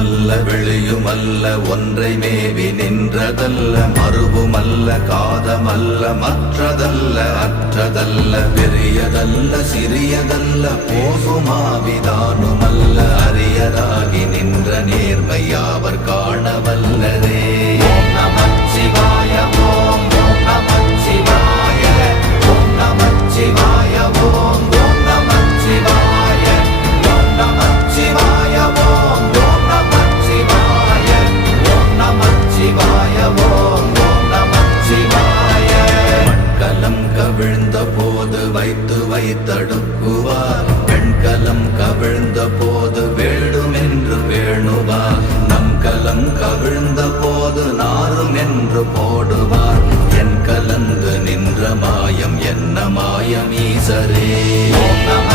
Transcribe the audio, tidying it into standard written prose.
உள்ளுமல்ல வெளியுமல்ல ஒன்றை மேவி நின்றதல்ல மறுவுமல்ல காதமல்ல மற்றதல்ல அற்றதல்ல பெரியதல்ல சிறியதல்ல போகுமாவிதானுமல்ல அரியதாகி நின்ற நேர்மை யாவர் காணவல்லரே. ஓம் நமச்சிவாய ஓம் ஓம் நமச்சிவாய ஓம் நமச்சிவாய ஓம் ஓம் நமச்சிவாய ஓம் நமச்சிவாய ஓம் ஓம் நமச்சிவாய ஓம் நமச்சிவாய ஓம் ஓம் நமச்சிவாய. மண்கலம் கவிழ்ந்த போது வைத்து வைத்தடுக்குவார் பெண்கலம் கவிழ்ந்த போது வேண்டுமென்று வேணுவார் நம் கலம் கவிழ்ந்த போது நாரும் என்று போடுவார் என் கலந்து நின்ற மாயம் என்ன மாயம் ஈசரே. ஓம் நம